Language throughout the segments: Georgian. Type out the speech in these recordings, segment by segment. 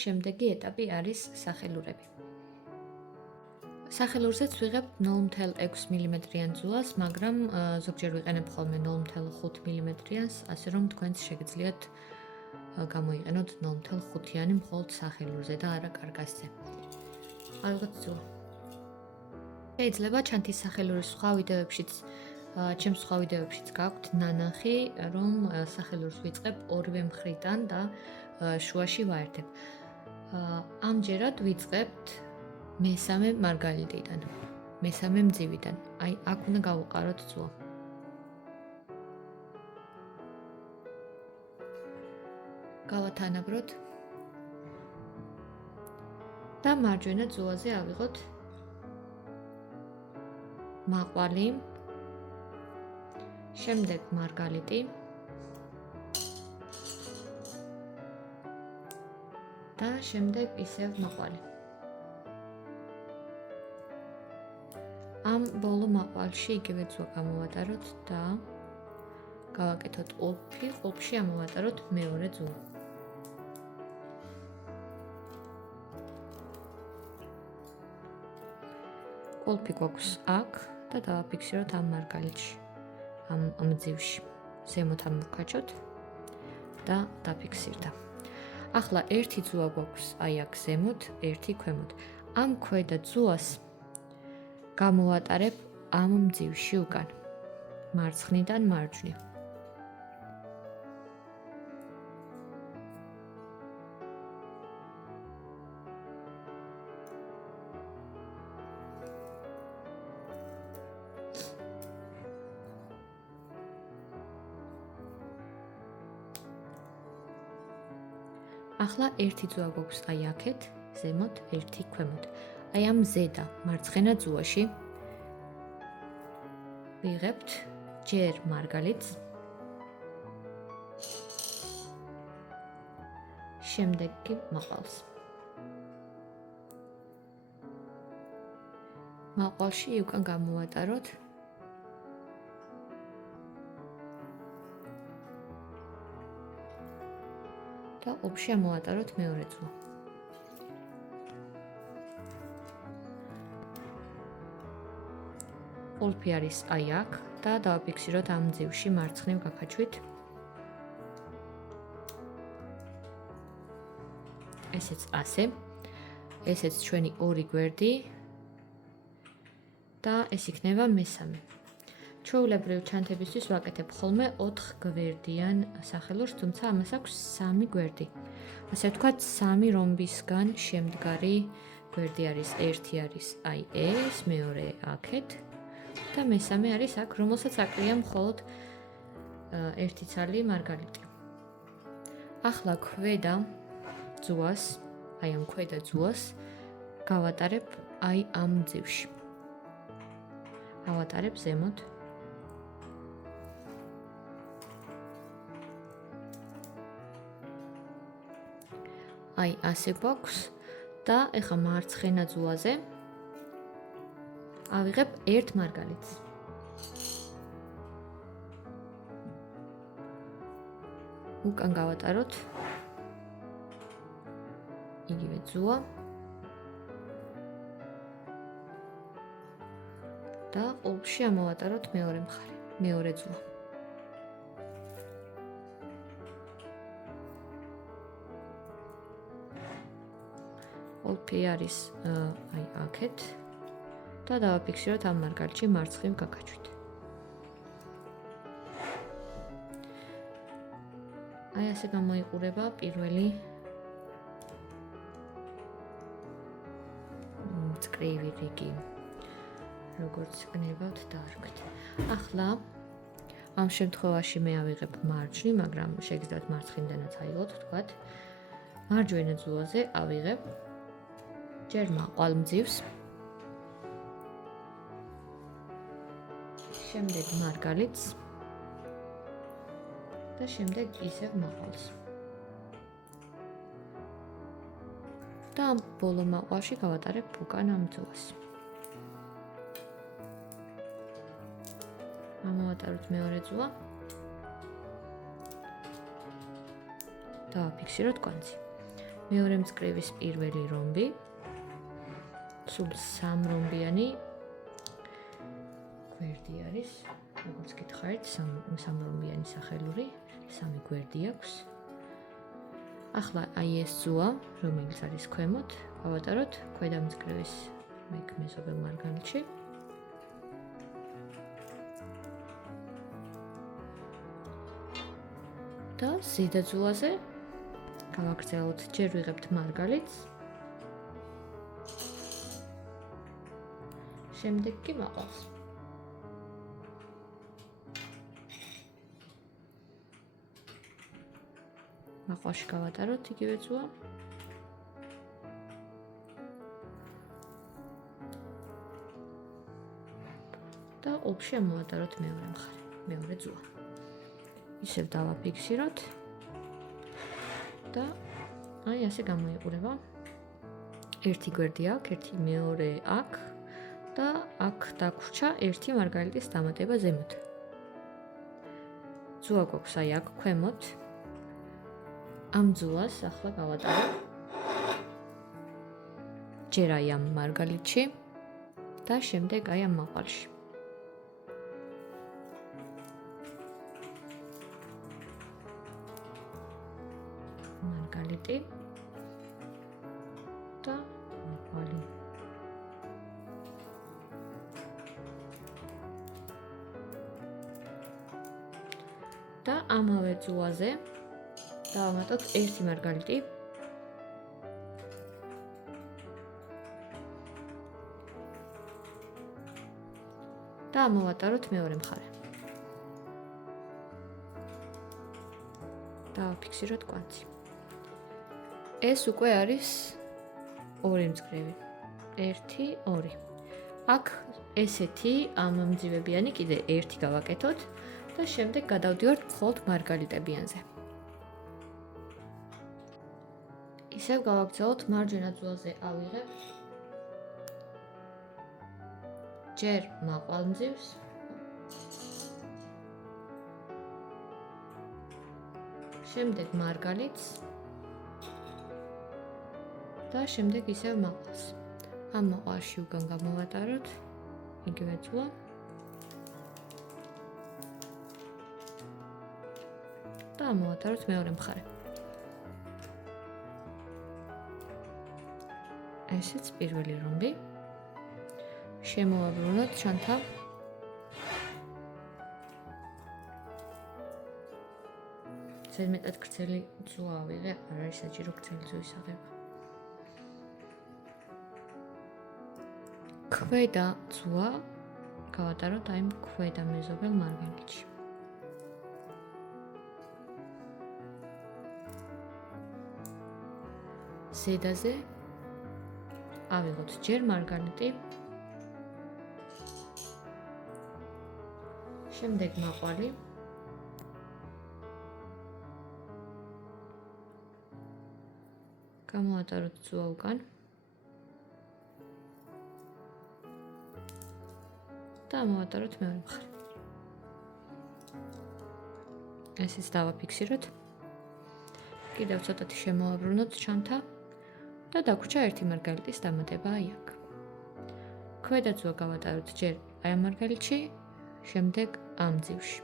შემდეგი ეტაპი არის სახელურები. სახელურზეც ვიღებთ 0.6 მმ-იან ძუას, მაგრამ ზოგჯერ ვიყენებ ხოლმე 0.5 მმ-იანს, ასე რომ თქვენც შეგიძლიათ გამოიყენოთ 0.5-იანი მხოლოდ სახელურზე და არა კარგასზე. ალბათ ძუა. შეიძლება ჩანთის სახელურის სხვა ვიდეოებშიც, ჩემს სხვა ვიდეოებშიც გაქვთ ნანახი, რომ სახელურს ვიწყებ ორივე მხრიდან და შუაში ვაერთებ. ამჯერად ვიწყებთ მესამე მარგალიტიდან, მესამე მძივიდან. აი, აქ უნდა გავუყაროთ ძუა. გავათანაბროთ და მარჯვენა ძუაზე ავიღოთ მაყვალი, შემდეგ მარგალიტი და შემდეგ ისევ მაყვალი. ამ ბოლო მაყვალში იგივე ძუა გამოვატაროთ და გავაკეთოთ ყულფი, ყულფში ამოვატაროთ მეორე ძუა. ყულფი გვაქვს აქ და დავაფიქსიროთ ამ მარგალიტში, ამ მძივში. ზემოთ ამოვქაჩოთ და დაფიქსირდა. ახლა ერთი ძუა გვაქვს აი აქ ზემოთ, ერთი ქვემოთ. ამ ქვედა ძუას გამოვატარებ ამ მძივში უკან, მარცხნიდან მარჯვნივ. ახლა ერთი ძუა გვაქვს აი აქეთ, ზემოთ, ერთი ქვემოთ. აი ამ ზედა მარცხენა ძუაში ვიღებთ ჯერ მარგალიტს, შემდეგ კი მაყვალს. მაყვალში უკან გამოვატაროთ და ყულფში ამოვატაროთ მეორე ძუა. ყულფი არის აი აქ და დავაფიქსიროთ ამ მძივში მარცხნივ გაქაჩვით. ესეც ასე. ესეც ჩვენი ორი გვერდი და ეს იქნება მესამე. ჩვეულებრივ ჩანთებისთვის ვაკეთებ ხოლმე 4 გვერდიან სახელურს, თუმცა ამას აქვს 3 გვერდი. ასე ვთქვათ, 3 რომბისგან შემდგარი გვერდი არის. ერთი არის აი ეს, მეორე აქეთ და მესამე არის აქ, რომელსაც აკლია მხოლოდ ერთი ცალი მარგალიტი. ახლა ქვედა ძუას, აი ამ ქვედა ძუას გავატარებ აი ამ მძივში. ავატარებ ზემოთ. აი ასე გვაქვს და ეხლა მარცხენა ძუაზე ავიღებ ერთ მარგალიტს. უკან გავატაროთ იგივე ძუა და ყულფში ამოვატაროთ მეორე მხარე, მეორე ძუა. ყულფი არის აი აქეთ და დავაფიქსიროთ ამ მარგალიტში მარცხნივ გაქაჩვით. აი ასე გამოიყურება პირველი მწკრივი რიგი, როგორც გნებავთ დაარქვით. ახლა ამ შემთხვევაში მე ავიღებ მარჯვნივ, მაგრამ შეგიძლიათ მარცხნიდანაც აიღოთ, ვთქვათ. მარჯვენა ძუაზე ავიღებ ჯერ მაყვალ მძივს, შემდეგ მარგალიტს და შემდეგ ისევ მაყვალს. და ამ ბოლო მაყვალში გავატარებ უკან ამ ძუას. ამოვატაროთ მეორე ძუა დავაფიქსიროთ კვანძი. მეორე მწკრივის პირველი რომბი, სულ 3 რომბიანი გვერდი არის, როგორც გითხარით, 3 რომბიანი სახელური, 3 გვერდი აქვს. ახლა აი ეს ზოა, რომელიც არის ქვემოთ, გავატაროთ ქვედა მწკრივის მეზობელ მარგალიტში. და ზედა ზოაზე გავაგრძელოთ, ჯერ ვიღებთ მარგალიტს. შემდეგ კი მაყვალს. მაყვალში გავატაროთ იგივე ზოა. და ოლქში ამოვატაროთ მეორე მხარე, მეორე ზოა. ისევ დავაფიქსიროთ და აი ასე გამოიყურება. ერთი გვერდი აქ, ერთი მეორე აქ და აქ დაგვრჩა ერთი მარგალიტის დამატება ზემოთ. ზოა გვაქვს აი აქ ქვემოთ. ამ ზოას ახლა გავატარებ ჯერ აი ამ მარგალიტში და შემდეგ აი ამ მაყვალში. მარგალიტი და მაყვალი. და ამავე ზოაზე დავამატოთ ერთი მარგალიტი. და ამოვატაროთ მეორე მხარე. დავაფიქსიროთ კვანძი. ეს უკვე არის ორი მწკრივი. 1, 2. აქ ესეთი ამამძივებიანი კიდე ერთი გავაკეთოთ და შემდეგ გადავდივართ მხოლოდ მარგალიტებიანზე. ისევ გავაგრძელოთ მარჯვენა ზოლზე ავიღებ ჯერ მაყვალმძივს შემდეგ მარგალიტს და შემდეგ ისევ მაყვალს. ამ მაყვალში უკან გამოვატაროთ იგივე ზოლა. და ამოვატაროთ მეორე მხარე. ესეც პირველი რომბი. შემოვაბრუნოთ ჩანთა. ზედმეტად გრძელი ზოა ავიღე, არ არის საჭირო გრძელი ზოის აღება. ქვედა ზოა გავატაროთ აი ქვედა მეზობელ მარგალიტში. ზედაზე ავიღოთ ჯერ მარგალიტი, შემდეგ მაყვალი, გამოვატაროთ ზოა უკან და ამოვატაროთ მეორე მხარე. ესეც დავაფიქსიროთ. კიდევ ცოტათი შემოვაბრუნოთ ჩანთა და დაგვრჩა ერთი მარგალიტის დამატება აი აქ. ქვედა ზოა გავატაროთ ჯერ აი ამ მარგალიტში, შემდეგ ამ ძივში.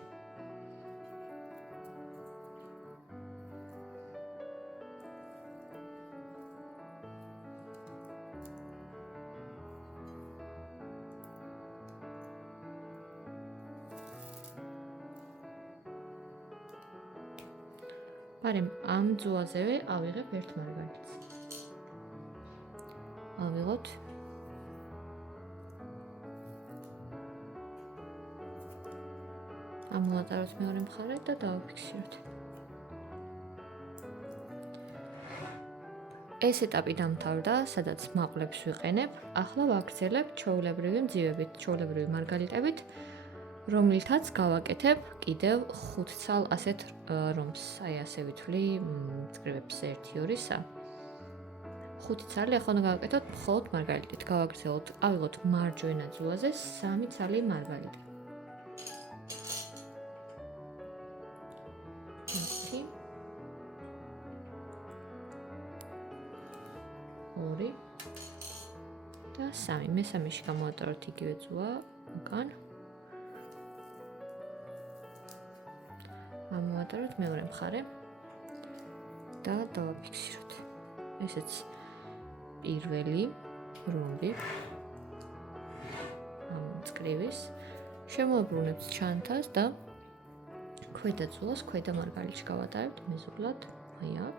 პარემ ამ ზოაზევე ავიღებ ერთ მარგალიტს. ავიღოთ ამოვატაროთ მეორე მხარე და დავაფიქსიროთ. ეს ეტაპი დამთავრდა, სადაც მაყვლებს ვიყენებ. ახლა ვაგრძელებ ჩვეულებრივი მძივებით, ჩვეულებრივი მარგალიტებით, რომლითაც გავაკეთებ კიდევ 5 ცალ ასეთ რომბს. აი ასე ვითვლი მწკრივებს 1, 2, 3. 5 ცალი ახლა უნდა გავაკეთოთ მხოლოდ მარგალიტით. გავაგრძელოთ, ავიღოთ მარჯვენა ზოაზე 3 ცალი მარგალიტი. 1, 2 და 3. მესამეში გამოვატაროთ იგივე ძუა უკან. ამოვატაროთ მეორე მხარე და დავაფიქსიროთ. ესეც პირველი რომბი ამ მწკრივის შემოვაბრუნებთ ჩანთას და ქვედა ძულას ქვედა მარგალიტში გავატარებთ მეზობლად, აი აქ.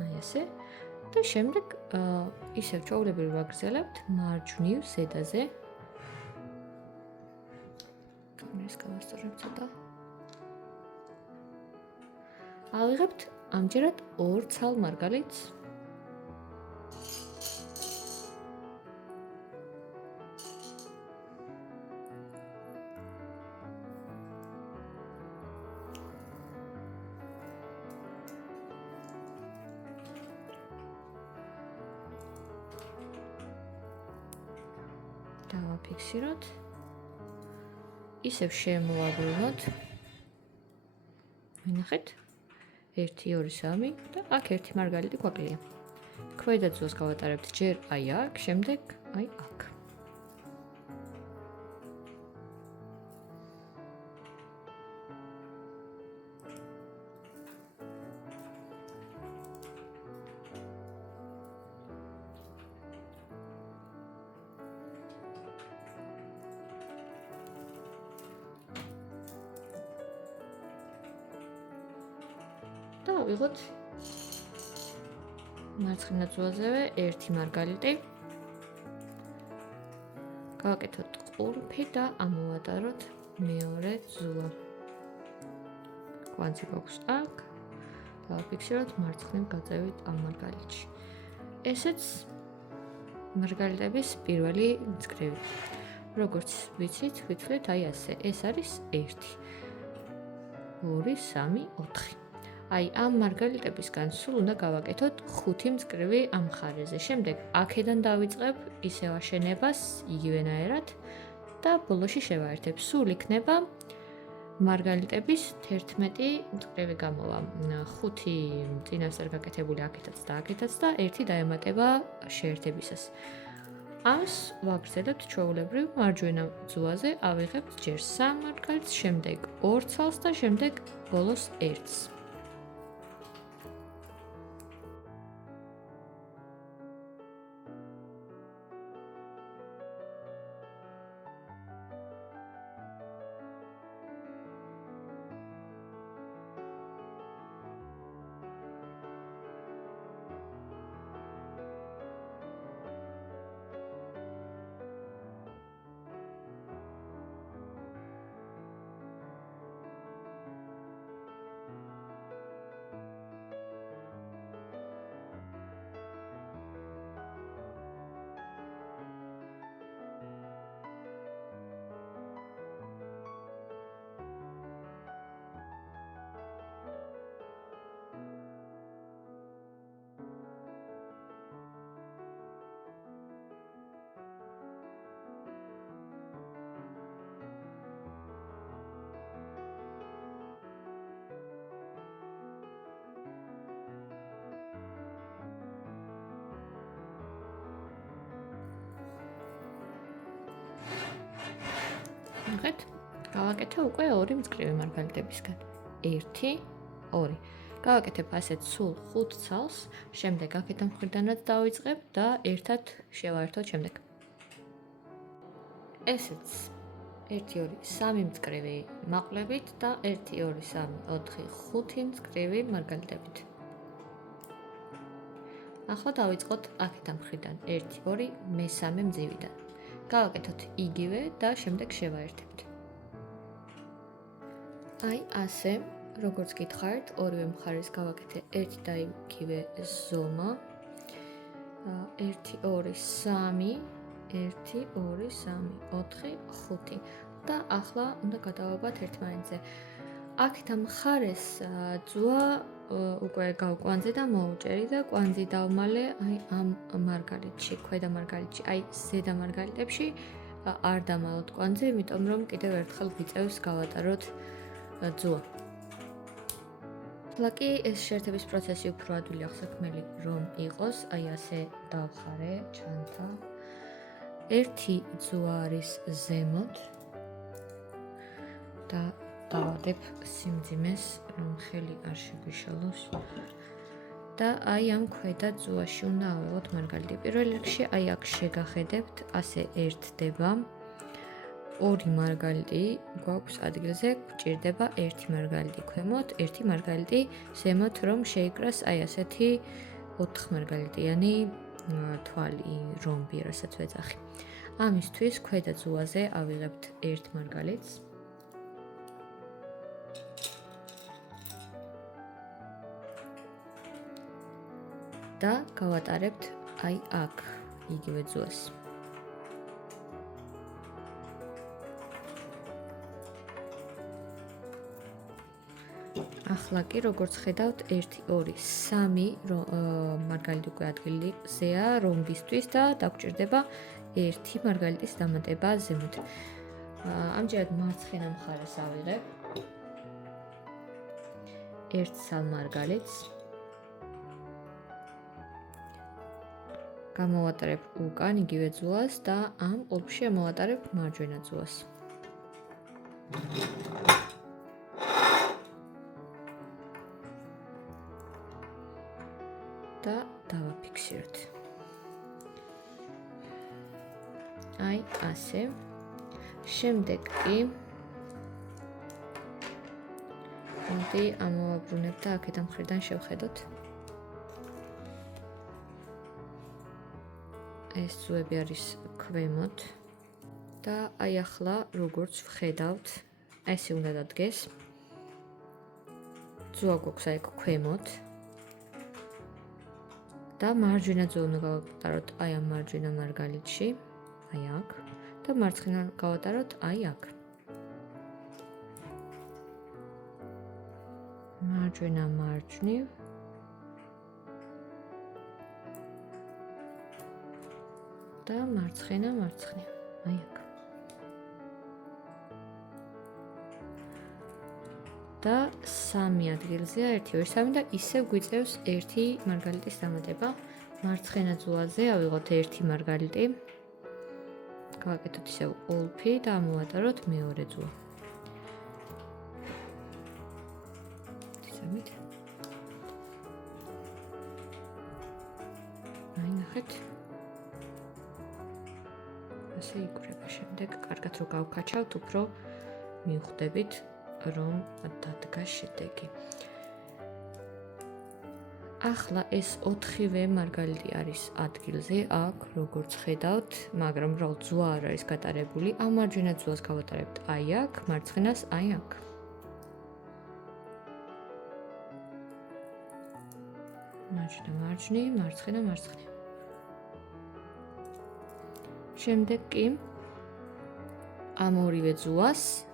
აი ესე. და შემდეგ ისევ ჩვეულებრივ ვაგრძელებთ მარჯვნივ ზედაზე. კამერას გავასწორებ ცოტა. ავიღებთ ამჯერად 2 ცალ მარგალიტს. დავაფიქსიროთ. ისევ შემოვაბრუნოთ. მინახეთ 1 2 3 და აქ ერთი მარგალიტი გვაკლია. ქვედა ძულს გავატარებთ ჯერ აი აქ, შემდეგ აი აქ. და ავიღოთ მარცხენა ძუაზევე 1 მარგალიტი. გავაკეთოთ ყურფი და ამოვატაროთ მეორე ძულა. კვანძი გვაქვს აქ. დავაფიქსიროთ მარცხნივ გაწევით ამ მარგალიტში. ესეც მარგალიტების პირველი მწკრივი. როგორც ვიცით, ვითვლით აი ასე. ეს არის 1 2 3 4. აი ამ მარგალიტებისგან სულ უნდა გავაკეთოთ 5 მწკრივი ამ მხარეზე. შემდეგ აქედან დავიწყებ ისევ აშენებას იგივენაერად და ბოლოში შევაერთებ. სულ იქნება მარგალიტების 11 მწკრივი გამოვა. 5 წინასწარ გაკეთებული აქეთაც და აქეთაც და 1 დაემატება შეერთებისას. ამს ვაგრძელებთ ჩვეულებრივ მარჯვენა ძუაზე, ავიღებთ ჯერ 3 მარგალიტს, შემდეგ 2 ცალს და შემდეგ ბოლოს 1-ს. ნახეთ, გავაკეთე უკვე 2 მწკრივი მარგალიტებისგან. 1 2. გავაკეთებ ასეთ სულ 5 ცალს, შემდეგ აქედან მხრიდანაც დავიწყებ და ერთად შევაერთოთ შემდეგ. ესეც 1 2 3 მწკრივი მაყლებით და 1 2 3 4 5 მწკრივი მარგალიტებით. ახლა დავიწყოთ აქედან მხრიდან 1 2 მესამე მძივიდან. გავაკეთოთ იგივე და შემდეგ შევაერთებთ. აი ასე, როგორც გითხარით, ორივე მხარეს გავაკეთე ერთი და იგივე ზომა. 1 2 3 1 2 3 4 5 და ახლა უნდა გადავაბათ ერთმანეთზე. აქედან მხარეს ძუა უკვე გავკვანძე და მოუჭერი და კვანძი დავმალე აი ამ მარგალიტში, ქვედა მარგალიტში, აი ზედა მარგალიტებში არ დამალოთ კვანძი, იმიტომ რომ კიდევ ერთხელ გვიწევს გავატაროთ ძუა. ახლა კი ეს შეერთების პროცესი უფრო ადვილი აღსაქმელი რომ იყოს, აი ასე დავხარე ჩანთა. ერთი ძუა არის ზემოთ და დავადებ სიმძიმეს, რომ ხელი არ შეგვიშალოს. და აი ამ ქვედა ძუაში უნდა ავიღოთ მარგალიტი. პირველ რიგში აი აქ შეგახედებთ, ასე ერთდება. 2 მარგალიტი გვაქვს ადგილზე, გვჭირდება 1 მარგალიტი ქვემოთ, 1 მარგალიტი ზემოთ, რომ შეიკრას აი ასეთი 4 მარგალიტიანი თვალი, რომბი, რასაც ვეძახი. ამისთვის ქვედა ძუაზე ავიღებთ 1 მარგალიტს. და გავატარებთ აი აქ იგივე ძუას. ახლა კი როგორც ხედავთ 1 2 3 მარგალიტი უკვე ადგილზეა რომბისთვის და დაგვჭირდება 1 მარგალიტის დამატება ზემოთ. ამჯერად მარცხენა მხარეს ავიღებ 1 სალ მარგალიტს. გამოვატარებ უკან იგივე ძუას და ამ ყოფში ამოვატარებ მარჯვენა ძუას. და დავაფიქსიროთ. აი ასე. შემდეგ კი მოდი ამოვაბრუნებ და აქედან მხრიდან შევხედოთ. ეს ძუები არის ქვემოთ და აი ახლა როგორც ვხედავთ, ესე უნდა დადგეს. ძუა გვაქვს აი ქვემოთ. და მარჯვენა ძუა უნდა გავატაროთ აი ამ მარჯვენა მარგალიტში, აი აქ და მარცხენა გავატაროთ აი აქ. მარჯვენა მარჯვნივ და მარცხენა მარცხნივ, აი აქ. და 3 ადგილზეა 1 2 3 და ისევ გვიწევს 1 მარგალიტის დამატება. მარცხენა ძუაზე ავიღოთ 1 მარგალიტი. გავაკეთოთ ისევ ოლფი და ამოვატაროთ მეორე ძუა. ისევით. აი ნახეთ. ასე იკვრება. შემდეგ კარგად რო გავკაჩავთ, უფრო მივხვდებით რომ დადგა შედეგი. ახლა ეს 4-ვე მარგალიტი არის ადგილზე, აქ როგორც ხედავთ, მაგრამ უბრალოდ ძუა არ არის გატარებული. ამ მარჯვენა ძუას გავატარებთ აი აქ, მარცხენას აი აქ. მარჯვენა მარჯვნი, მარცხენა მარცხნი. შემდეგ კი ამ ორივე ძუას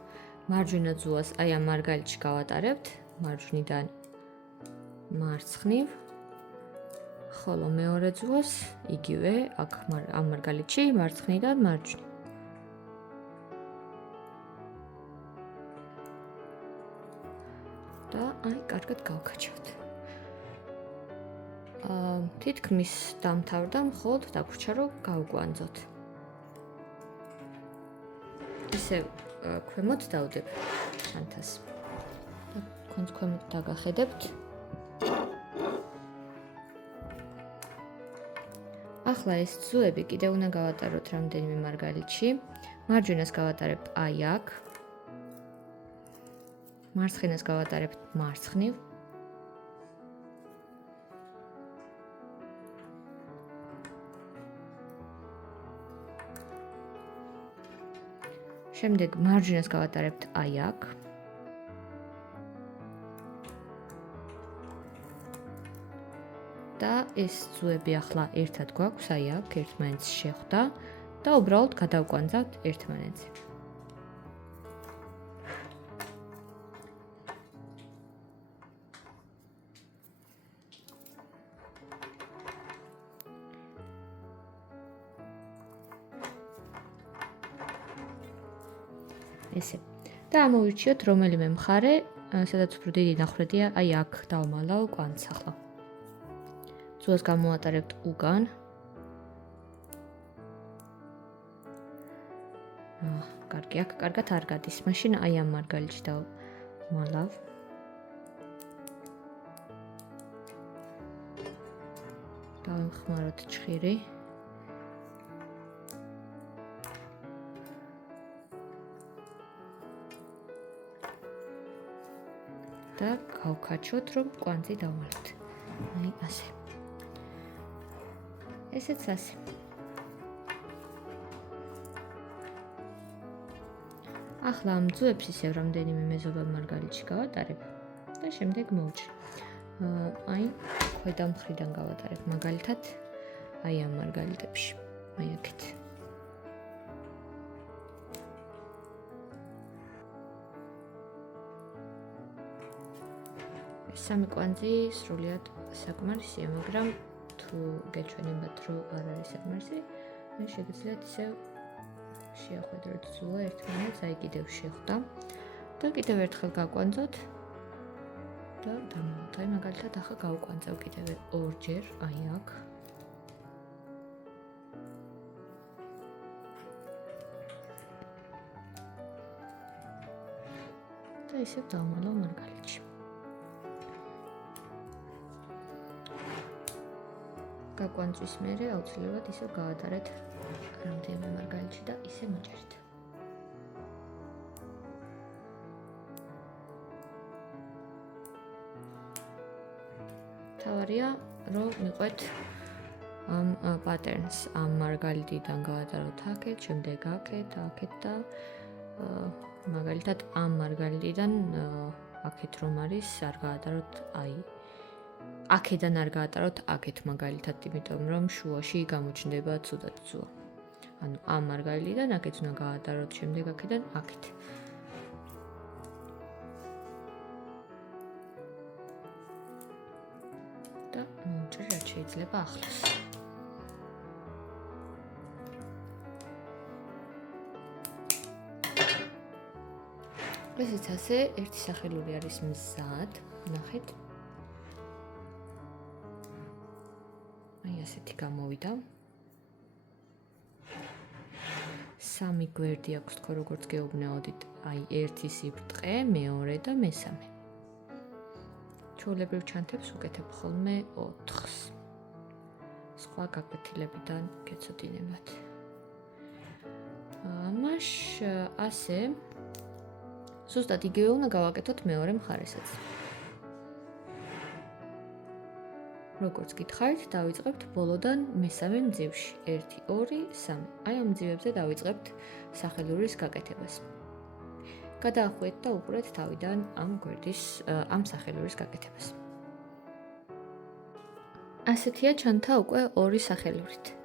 მარჯვენა ძუას აი ამ მარგალიტში გავატარებთ, მარჯვნიდან მარცხნივ, ხოლო მეორე ძუას იგივე აქ ამ მარგალიტში მარცხნიდან მარჯვნივ. და აი კარგად გავკაჩავთ. თითქმის დამთავრდა, მხოლოდ დაგვრჩა რომ გავგვანძოთ. ისევ ქვემოთ დავდებ ჩანთას. და კონც ქვემოთ დაგახედებთ. ახლა ეს ძუები კიდევ უნდა გავატაროთ რამდენიმე მარგალიტში. მარჯვენას გავატარებთ აი აქ. მარცხენას გავატარებთ მარცხნივ. შემდეგ მარჯვენას გავატარებთ აი აქ. და ეს ძუები ახლა ერთად გვაქვს აი აქ, ერთმანეთს შეხვდა და უბრალოდ გადავკვანძავთ ერთმანეთზე. ესე. და ამოვირჩიოთ რომელიმე მხარე, სადაც უფრო დიდი ნახრედია, აი აქ დავმალავ კვანძს ახლა. ძუას გამოვატარებთ უგან. კარგი, აქ კარგად არ გადის. მაშინ აი ამ მარგალიტში დავმალავ. დავხმაროთ ჭხირი. და გავქაჩოთ, რომ კვანძი დავმალოთ. აი ასე. ესეც ასე. ახლა ამ ძუებს ისევ რამდენიმე მეზობელ მარგალიტში გავატარებ და შემდეგ მოვჭრ. აი ქვედა მხრიდან გავატარებ მაგალითად აი ამ მარგალიტებში. აი აქეთ. სამი კვანძი სრულიად საკმარისია, მაგრამ თუ გეჩვენებათ, რომ არ არის საკმარისი, მე შეგიძლიათ ისევ შეახვედროთ ძუა ერთმანეთს, აი კიდევ შეხვდა და კიდევ ერთხელ გაკვანძოთ და დამალოთ. აი მაგალითად ახლა გავკვანძავ კიდევ ორჯერ, აი აქ. და ისევ დავმალავ მარგალიტში. გაკვანძვის მერე აუცილებლად ისევ გავატარეთ რამდენიმე მარგალიტში და ისე მოჭერთ. თავარია, რომ მიყვეთ ამ პატერნს, ამ მარგალიტიდან გავატაროთ აქეთ, შემდეგ აქეთ და მაგალითად ამ მარგალიტიდან აქეთ რომ არის, არ გავატაროთ აი აქედან არ გაატაროთ აქეთ მაგალითად, იმიტომ რომ შუაში გამოჩნდება ცუდად ძუა. ანუ ამ მარგალიტიდან აქეთ უნდა გაატაროთ, შემდეგ აქედან აქეთ. და მოვჭრ რაც შეიძლება ახლოს. ესეც ასე ერთი სახელური არის მზად, ნახეთ. ასეთი გამოვიდა. სამი გვერდი აქვს თქო როგორც გეუბნეოდით, აი ერთი სიბრტყე, მეორე და მესამე. ჩვეულებრივ ჩანთებს უკეთებ ხოლმე 4-ს. სხვა გაკვეთილებიდან გეცოდინებათ. მაშ ასე ზუსტად იგივე უნდა გავაკეთოთ მეორე მხარესაც. როგორც გითხარით, დავიწყებთ ბოლოდან მესამე მძივში. 1, 2, 3. აი ამ მძივებზე დავიწყებთ სახელურის გაკეთებას. გადაახვიეთ და უყურეთ თავიდან ამ გვერდის ამ სახელურის გაკეთებას. ასეთია ჩანთა უკვე 2 სახელურით.